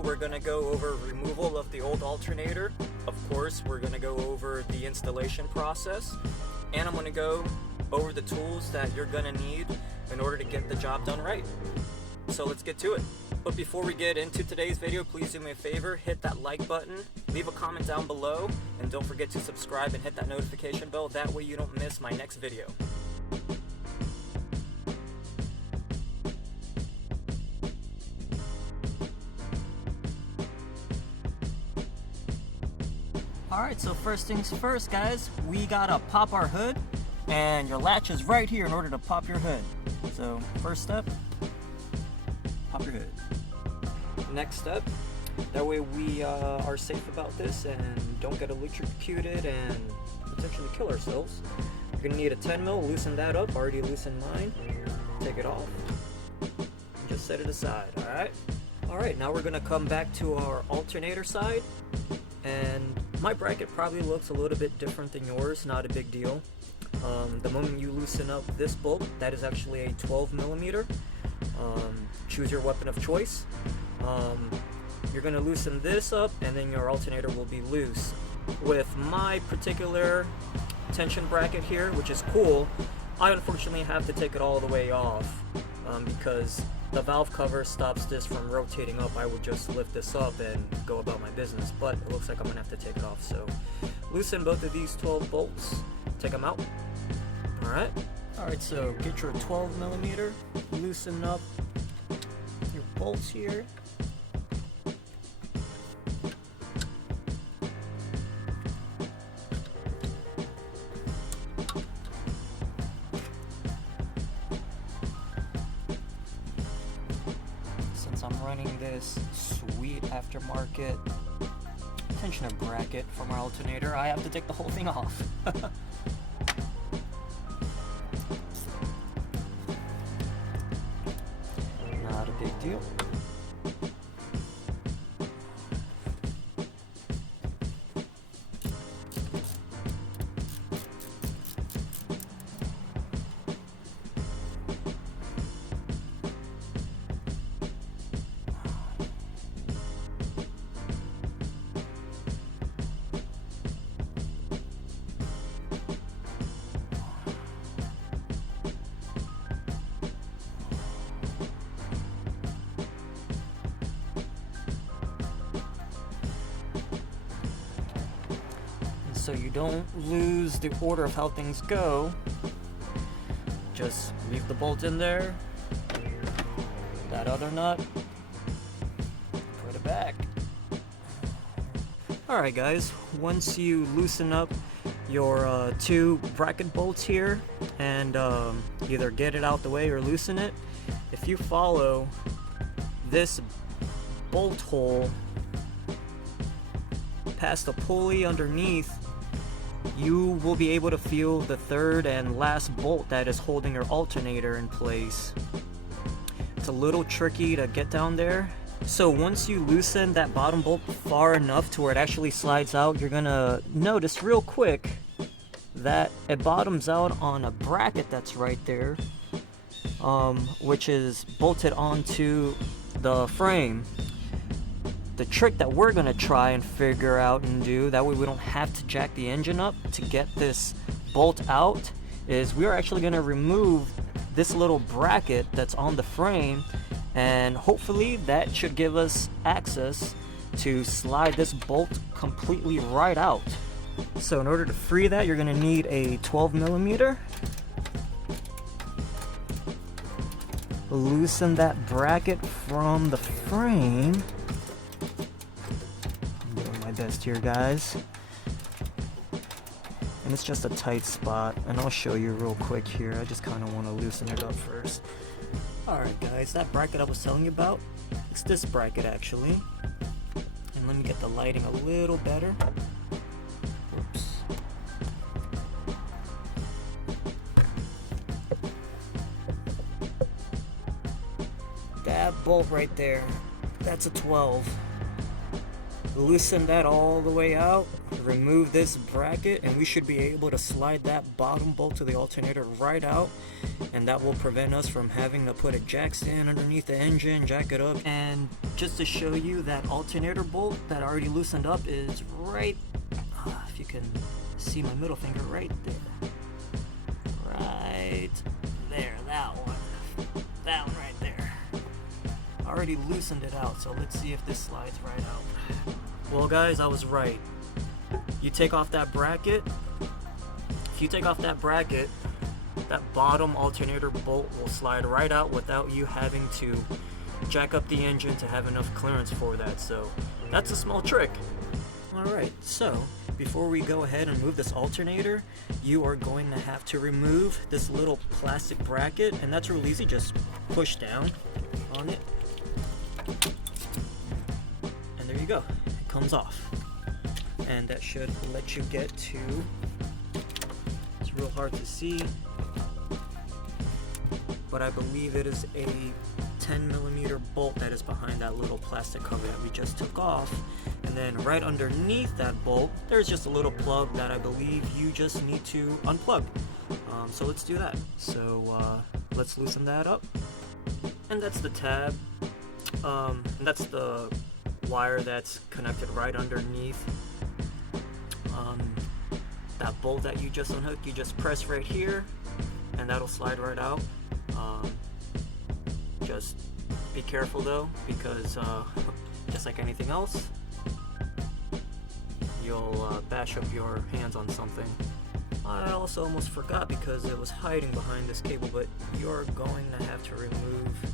video, we're going to go over removal of the old alternator. Of course, we're going to go over the installation process, and I'm going to go over the tools that you're going to need in order to get the job done right. So let's get to it. But before we get into today's video, please do me a favor, hit that like button, leave a comment down below, and don't forget to subscribe and hit that notification bell. That way you don't miss my next video. Alright, so first things first, guys, we gotta pop our hood, and your latch is right here in order to pop your hood. So first step, pop your hood. Next step, that way we are safe about this and don't get electrocuted and potentially kill ourselves. You're gonna need a 10 mil, loosen that up, already loosened mine, take it off, and just set it aside, alright? Alright, now we're gonna come back to our alternator side, and my bracket probably looks a little bit different than yours, not a big deal. The moment you loosen up this bolt, that is actually a 12 millimeter. Choose your weapon of choice. You're going to loosen this up, and then your alternator will be loose. With my particular tension bracket here, which is cool, I unfortunately have to take it all the way off because the valve cover stops this from rotating up. I would just lift this up and go about my business, but it looks like I'm gonna have to take it off. So loosen both of these 12 bolts, take them out. Alright, so get your 12 millimeter, loosen up your bolts here. I'm running this sweet aftermarket tensioner bracket from our alternator, I have to take the whole thing off. Not a big deal. So you don't lose the order of how things go, just leave the bolt in there, that other nut, put it back. Alright guys, once you loosen up your two bracket bolts here and either get it out the way or loosen it, if you follow this bolt hole past the pulley underneath, you will be able to feel the third and last bolt that is holding your alternator in place. It's a little tricky to get down there. So once you loosen that bottom bolt far enough to where it actually slides out, you're gonna notice real quick that it bottoms out on a bracket that's right there, which is bolted onto the frame. The trick that we're gonna try and figure out and do, that way we don't have to jack the engine up to get this bolt out, is we're actually gonna remove this little bracket that's on the frame, and hopefully that should give us access to slide this bolt completely right out. So in order to free that, you're gonna need a 12 millimeter. Loosen that bracket from the frame. Best here, guys, and it's just a tight spot, and I'll show you real quick here. I just kind of want to loosen it up first. Alright guys, that bracket I was telling you about, it's this bracket actually, and let me get the lighting a little better. Oops. That bolt right there, that's a 12. loosen that all the way out, remove this bracket, and we should be able to slide that bottom bolt to the alternator right out, and that will prevent us from having to put a jack stand underneath the engine, jack it up. And just to show you, that alternator bolt that I already loosened up is right, if you can see my middle finger right there. Right there, that one right there. I already loosened it out, so let's see if this slides right out. Well guys, I was right. You take off that bracket. If you take off that bracket, that bottom alternator bolt will slide right out without you having to jack up the engine to have enough clearance for that. So that's a small trick. Alright, so before we go ahead and move this alternator, you are going to have to remove this little plastic bracket, and that's real easy. Just push down on it, and there you go. It comes off, and that should let you get to, it's real hard to see, but I believe it is a 10mm bolt that is behind that little plastic cover that we just took off. And then right underneath that bolt, there's just a little plug that I believe you just need to unplug. So let's do that. So let's loosen that up. And that's the tab. And that's the wire that's connected right underneath that bolt that you just unhooked. You just press right here, and that'll slide right out. Just be careful though, because just like anything else, you'll bash up your hands on something. I also almost forgot because it was hiding behind this cable, but you're going to have to remove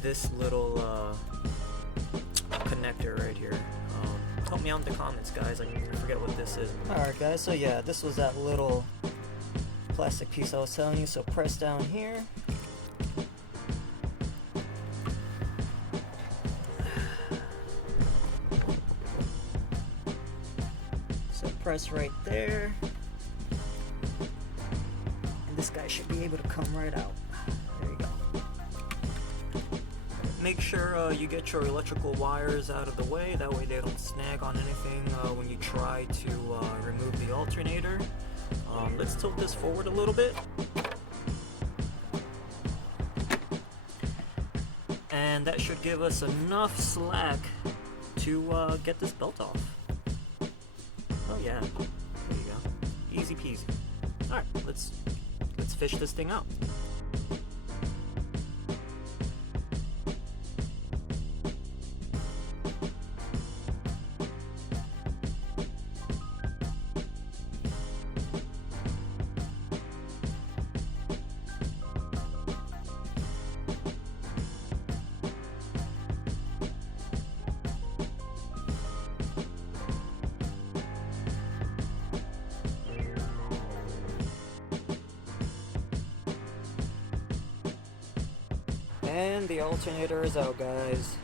this little connector right here. Help me out in the comments, guys. I forget what this is. Alright guys, so yeah, this was that little plastic piece I was telling you. So press down here. So press right there. And this guy should be able to come right out. There you go. Make sure you get your electrical wires out of the way, that way they don't snag on anything when you try to remove the alternator. Let's tilt this forward a little bit. And that should give us enough slack to get this belt off. Oh yeah, there you go. Easy peasy. Alright, let's fish this thing out. And the alternator is out, guys.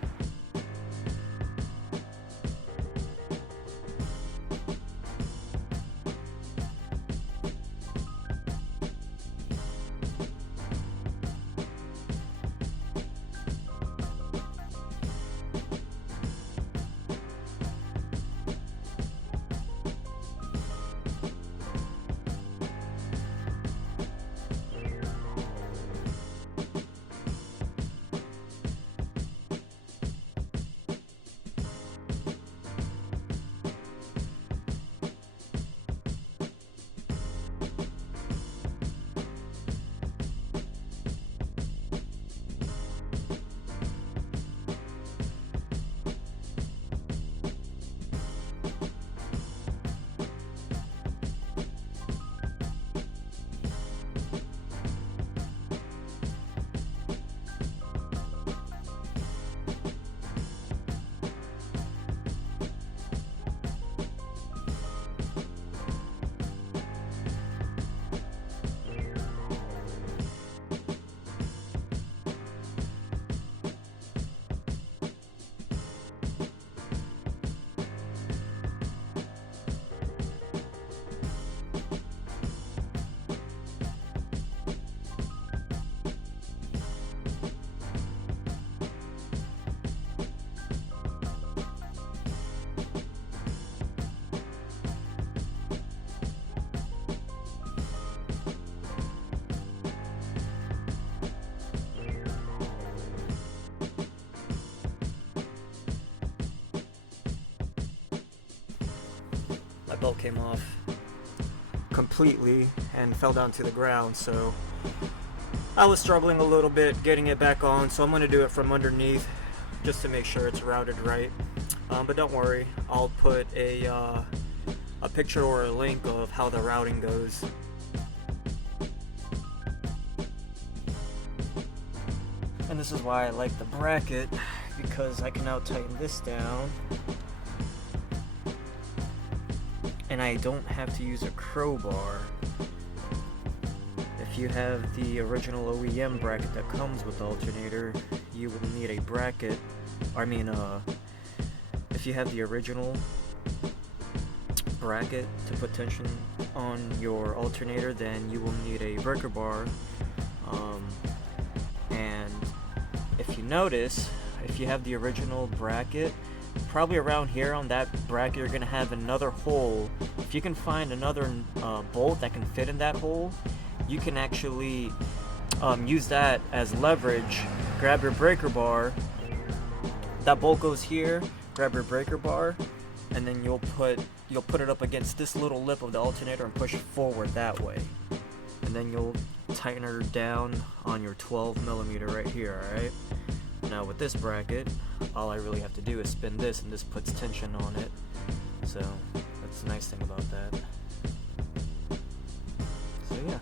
belt came off completely and fell down to the ground, so I was struggling a little bit getting it back on, so I'm going to do it from underneath just to make sure it's routed right. But don't worry, I'll put a picture or a link of how the routing goes. And this is why I like the bracket, because I can now tighten this down and I don't have to use a crowbar. If you have the original OEM bracket that comes with the alternator, you will need a bracket. If you have the original bracket to put tension on your alternator, then you will need a breaker bar. And if you notice, if you have the original bracket, probably around here on that bracket you're gonna have another hole. If you can find another bolt that can fit in that hole, you can actually use that as leverage. Grab your breaker bar, that bolt goes here, grab your breaker bar, and then you'll put it up against this little lip of the alternator and push forward that way, and then you'll tighten her down on your 12mm right here. Alright, now with this bracket, all I really have to do is spin this, and this puts tension on it. So that's the nice thing about that. So yeah.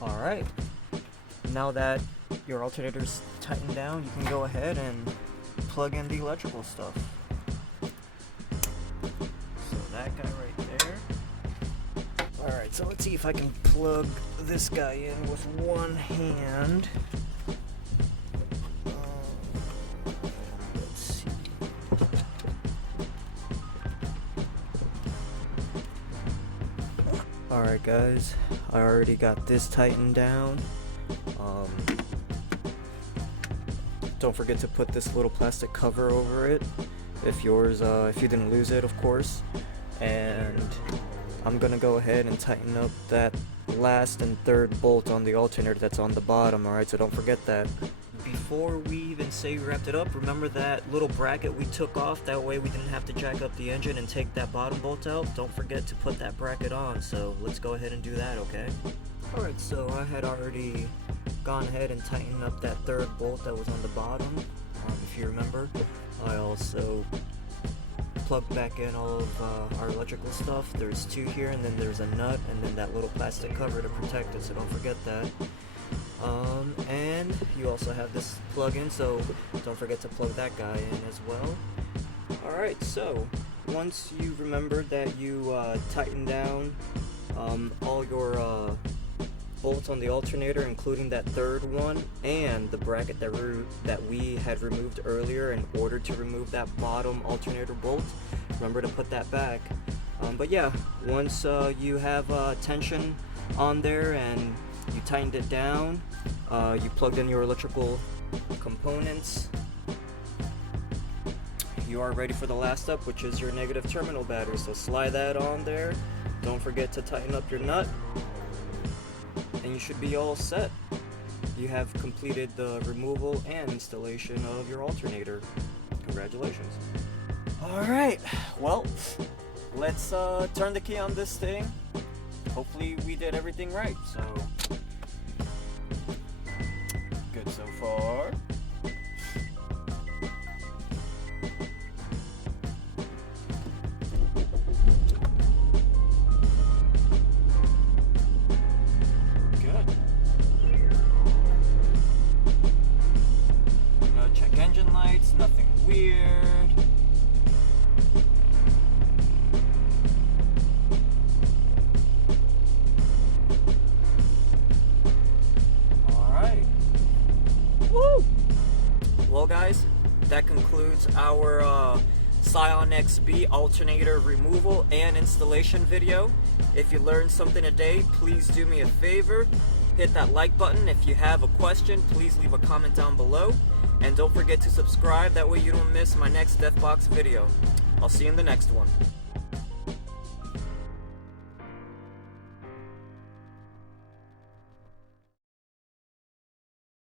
Alright, now that your alternator's tightened down, you can go ahead and plug in the electrical stuff. So that guy right there. Alright, so let's see if I can plug this guy in with one hand. Let's see. Alright guys, I already got this tightened down. Don't forget to put this little plastic cover over it if you didn't lose it, of course. And I'm gonna go ahead and tighten up that last and third bolt on the alternator that's on the bottom. Alright, so don't forget that. Before we even say we wrapped it up, remember that little bracket we took off? That way we didn't have to jack up the engine and take that bottom bolt out. Don't forget to put that bracket on, so let's go ahead and do that, okay? Alright, so I had already gone ahead and tightened up that third bolt that was on the bottom. If you remember, I also plugged back in all of our electrical stuff. There's two here, and then there's a nut, and then that little plastic cover to protect it, so don't forget that. And you also have this plug-in, so don't forget to plug that guy in as well. Alright, so once you remembered that you tightened down all your bolts on the alternator, including that third one and the bracket that we had removed earlier in order to remove that bottom alternator bolt, remember to put that back. But yeah, once you have tension on there and you tightened it down, you plugged in your electrical components, you are ready for the last step, which is your negative terminal battery. So slide that on there, don't forget to tighten up your nut, and you should be all set. You have completed the removal and installation of your alternator. Congratulations. Alright, well, let's turn the key on this thing. Hopefully we did everything right, so good so far. Go. watched our Scion XB alternator removal and installation video. If you learned something today, please do me a favor. Hit that like button. If you have a question, please leave a comment down below. And don't forget to subscribe, that way you don't miss my next DEATHbX video. I'll see you in the next one.